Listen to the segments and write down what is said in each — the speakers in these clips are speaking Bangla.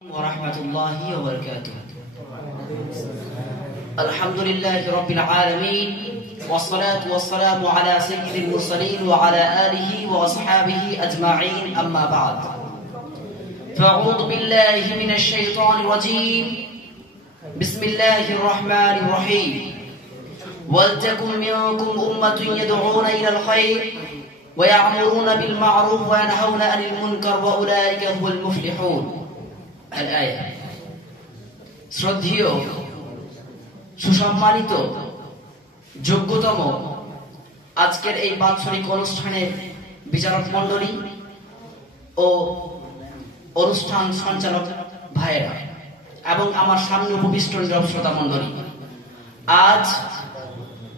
ورحمة الله وبركاته. الحمد لله رب العالمين والصلاة والسلام على سيد المرسلين وعلى آله وأصحابه أجمعين أما بعد فأعوذ بالله من الشيطان الرجيم بسم الله الرحمن الرحيم ولتكن منكم أمة يدعون إلى الخير ويأمرون بالمعروف وينهون عن المنكر وأولئك هم المفلحون. শ্রদ্ধেয় সুসম্মানিত যোগ্যতম আজকের এই বাৎসরিক অনুষ্ঠানের বিচারক মণ্ডলী ও অনুষ্ঠান সঞ্চালক ভাইয়েরা এবং আমার সামনে উপবিষ্ট শ্রোতা মণ্ডলী, আজ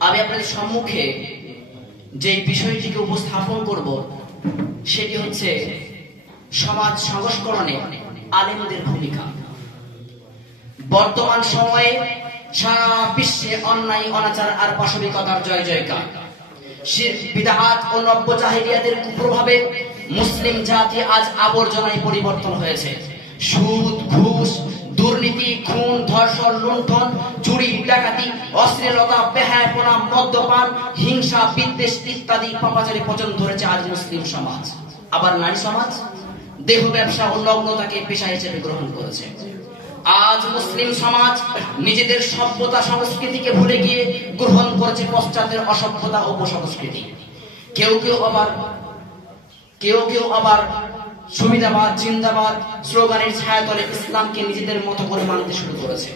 আমি আপনাদের সম্মুখে যে বিষয়টিকে উপস্থাপন করব সেটি হচ্ছে সমাজ সংস্করণে আলেমদের ভূমিকা। বর্তমান সময়ে সারা বিশ্বে অন্যায়, অনাচার আর পাশবিকতার জয় জয়কার। শিরক, বিদআত ও নব্য জাহেলিয়াতের কুপ্রভাবে মুসলিম জাতি আজ আবর্জনায় পরিবর্তন হয়েছে। সুদ, ঘুষ, দুর্নীতি, খুন, ধর্ষণ, লুণ্ঠন, চুরি, ডাকাতি, অশ্লীলতা, বেহায়াপনা, মদ্যপান, হিংসা, বিদ্বেষ ইত্যাদি পাপাচারে পচন ধরেছে আজ মুসলিম সমাজ। আবার নারী সমাজ দেহ ব্যবসা ও নগ্নতাকে পেশা হিসেবে গ্রহণ করেছে। আজ মুসলিম সমাজ নিজেদের সভ্যতা সংস্কৃতিকে ভুলে গিয়ে গ্রহণ করেছে পশ্চাতের অসভ্যতা ও সংস্কৃতি। কেউ কেউ আবার সুবিধাবাদ, জিন্দাবাদ স্লোগানের ছায়াতলে ইসলামকে নিজেদের মতো করে মানতে শুরু করেছে।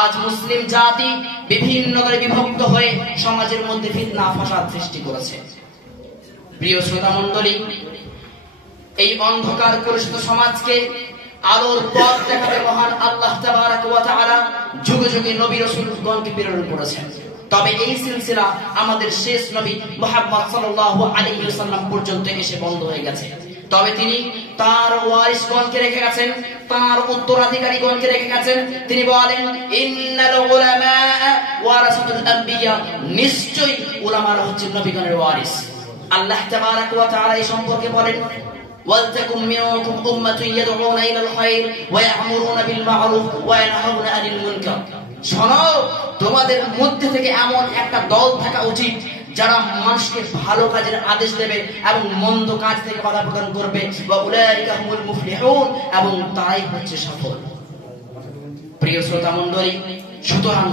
আজ মুসলিম জাতি বিভিন্ন দলে বিভক্ত হয়ে সমাজের মধ্যে ফিতনা ফাসাদ সৃষ্টি করেছে। প্রিয় শ্রোতা মণ্ডলী, এই অন্ধকার কলুষিত সমাজকে আলোর পথ দেখাতে মহান আল্লাহ তাবারক ওয়া তাআলা যুগে যুগে নবী রাসূলগণকে প্রেরণ করেছেন। তবে এই সিলসিলা আমাদের শেষ নবী মুহাম্মদ সাল্লাল্লাহু আলাইহি ওয়াসাল্লাম পর্যন্ত এসে বন্ধ হয়ে গেছে। তবে তিনি তার ওয়ারিসগণকে রেখে গেছেন, তার উত্তরাধিকারীগণকে রেখে গেছেন। তিনি বলেন, ইন্নাল উলামা ওয়ারাসাতুল আম্বিয়া, নিশ্চয়ই উলামারা হচ্ছে নবীগণের ওয়ারিস। আল্লাহ তাবারক ওয়া তাআলা এই সম্পর্কে বলেন, ওয়ালতাকুম মিনকুম উম্মাতুন ইয়াদউনা ইলাল খায়র ওয়া ইয়া'মুরুনা বিল মা'রুফ ওয়া ইয়ানহাউনা আনিল মুনকার। শোনো, তোমাদের মধ্যে থেকে এমন একটা দল থাকা উচিত যারা মানুষকে ভালো কাজের আদেশ দেবে এবং মন্দ কাজ থেকে বাধা প্রদান করবে। ওয়া উলাইকা হুমুল মুফলিহুন, এবং তারাই হচ্ছে সফল। প্রিয় শ্রোতা মণ্ডলী, সুতরাং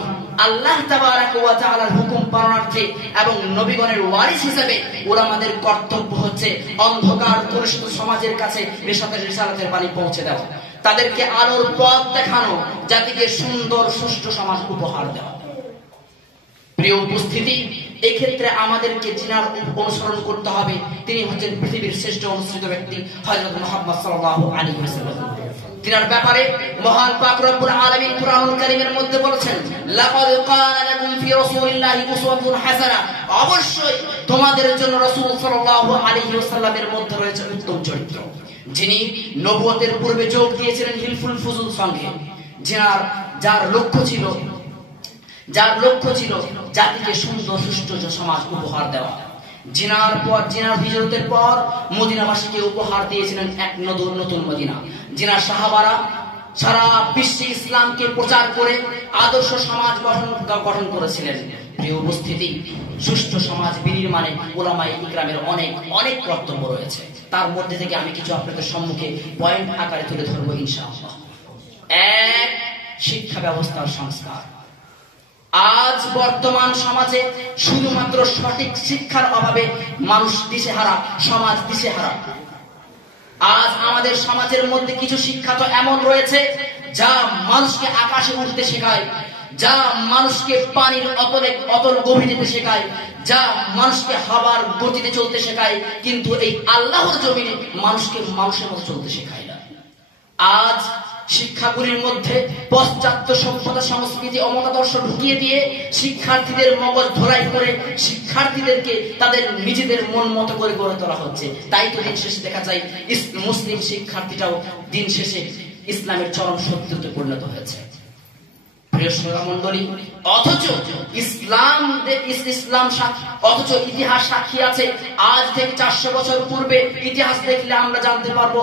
আল্লাহ তাবারক ওয়া তাআলার হুকুম পালনার্থে এবং নবীগণের ওয়ারিস হিসেবে উলামাদের কর্তব্য হচ্ছে অন্ধকার কলুষিত সমাজের কাছে রিসালাতের বাণী পৌঁছে দেওয়া, তাদেরকে আলোর পথ দেখানো, জাতিকে সুন্দর সুষ্ঠু সমাজ উপহার দেওয়া। প্রিয় উপস্থিতি, এই ক্ষেত্রে আমাদেরকে যিনার অনুসরণ করতে হবে তিনি হচ্ছেন পৃথিবীর শ্রেষ্ঠ অনুসৃত ব্যক্তি হযরত মুহাম্মদ সাল্লাল্লাহু আলাইহি ওয়াসাল্লাম। তিনার ব্যাপারে মহান পাক রব্বুল আলামিন কুরআনুল কারীমের মধ্যে বলেছেন, লাকাদ কানা লাকুম ফি রাসূলিল্লাহি উসওয়াতুন হাসানাহ, অবশ্যই তোমাদের জন্য রাসূল সাল্লাল্লাহু আলাইহি ওয়াসাল্লামের মধ্যে রয়েছে উত্তম চরিত্র, যিনি নবুয়তের পূর্বে যোগ দিয়েছিলেন হিলফুল ফুজুল সঙ্গে, যার লক্ষ্য ছিল জাতিকে সুন্দর সুষ্ঠু সমাজ উপহার দেওয়া। জিনার হিজরতের পর মদিনাবাসীকে উপহার দিয়েছিলেন এক নতুন মদিনা। জিনার সাহাবারা সারা বিশ্বে ইসলামকে প্রচার করে আদর্শ সমাজ গঠন করেছিলেন। প্রিয় উপস্থিতি, সুষ্ঠু সমাজ বিনির্মাণে উলামায়ে ইকরামের অনেক কর্তব্য রয়েছে। তার মধ্যে থেকে আমি কিছু আপনাদের সম্মুখে পয়েন্ট আকারে তুলে ধরবো ইনশাআল্লাহ। এক, শিক্ষা ব্যবস্থার সংস্কার। আজ বর্তমান সমাজে শুধুমাত্র সঠিক শিক্ষার অভাবে মানুষ দিশেহারা, সমাজ দিশেহারা। আজ আমাদের সমাজের মধ্যে কিছু শিক্ষা তো এমন রয়েছে যা মানুষকে আকাশে উঠতে শেখায়, যা মানুষকে পানির অতল গভীরতে শেখায়, যা মানুষকে হাওয়ার গতিতে চলতে শেখায়, কিন্তু এই আল্লাহর জমিনে মানুষকে মানুষের মতো চলতে শেখায় না। আজ শিক্ষাগুলির মধ্যে পশ্চাত্য সভ্যতা, সংস্কৃতি ও মতাদর্শ ঢুকিয়ে দিয়ে শিক্ষার্থীদের মগজ ধোলাই করে শিক্ষার্থীদেরকে তাদের নিজেদের মন মতো করে গড়ে তোলা হচ্ছে। তাই তো দিন শেষে দেখা যায় মুসলিম শিক্ষার্থীরাও দিন শেষে ইসলামের চরম শত্রুতে পরিণত হয়েছে। প্রিয় শ্রোতা মণ্ডলী, অথচ ইতিহাস সাক্ষী আছে। আজ থেকে 400 বছর পূর্বে ইতিহাস দেখলে আমরা জানতে পারবো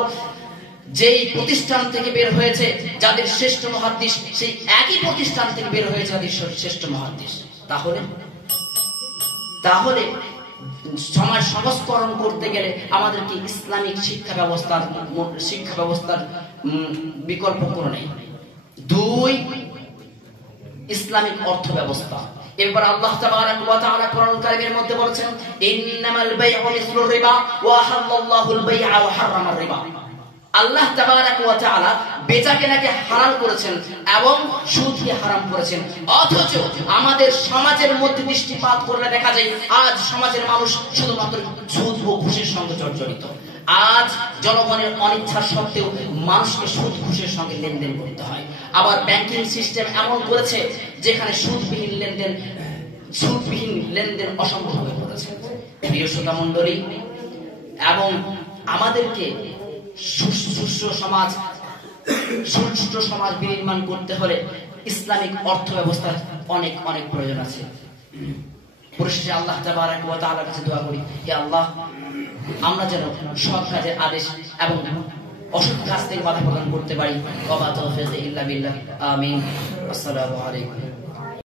যেই প্রতিষ্ঠান থেকে বের হয়েছে যাদের শ্রেষ্ঠ মুহাদ্দিস, সেই একই প্রতিষ্ঠান থেকে বের হয়েছে যাদের শ্রেষ্ঠ মুহাদ্দিস। তাহলে সমাজ সংস্করণ করতে গেলে আমাদেরকে ইসলামিক শিক্ষা ব্যবস্থার বিকল্প কোনো নেই। 2, ইসলামিক অর্থ ব্যবস্থা। এবার আল্লাহ তাবারাক ওয়া তাআলা কোরআন কারীমের মধ্যে বলেছেন, ইন্নামাল বাই'উ মিসলুর রিবা ওয়া আহাল্লাল্লাহুল বাই'a ওয়া হারামার রিবা। আল্লাহ তাবারাক ওয়া তাআলা বেচাকেনাকে হালাল করেছেন এবং সুদকে হারাম করেছেন। অথচ আমাদের সমাজের মধ্যে দৃষ্টিপাত করলে দেখা যায় আজ সমাজের মানুষ শুধুমাত্র সুদ ও ঘুষের সঙ্গে জড়িত। আজ জনগণের অনিচ্ছা সত্ত্বেও মানুষকে সুদ ঘুষের সঙ্গে লেনদেন করতে হয়। আবার ব্যাংকিং সিস্টেম এমন করেছে যেখানে সুদবিহীন লেনদেন অসম্ভব হয়ে পড়েছে। প্রিয় শ্রোতা মণ্ডলী, এবং আমাদেরকে সুষ্ঠু সমাজ বিনির্মাণ করতে হলে ইসলামিক অর্থ ব্যবস্থার অনেক অনেক প্রয়োজন আছে। পরিশেষে আল্লাহ তাবারাক ওয়া তাআলার কাছে দোয়া করি, হে আল্লাহ, আমরা যেন সৎ কাজের আদেশ এবং অসৎ কাজ থেকে বাধা প্রদান করতে পারি। ওয়া মা তাওফীক ইল্লা বিল্লাহ। আমিন। আসসালামু আলাইকুম।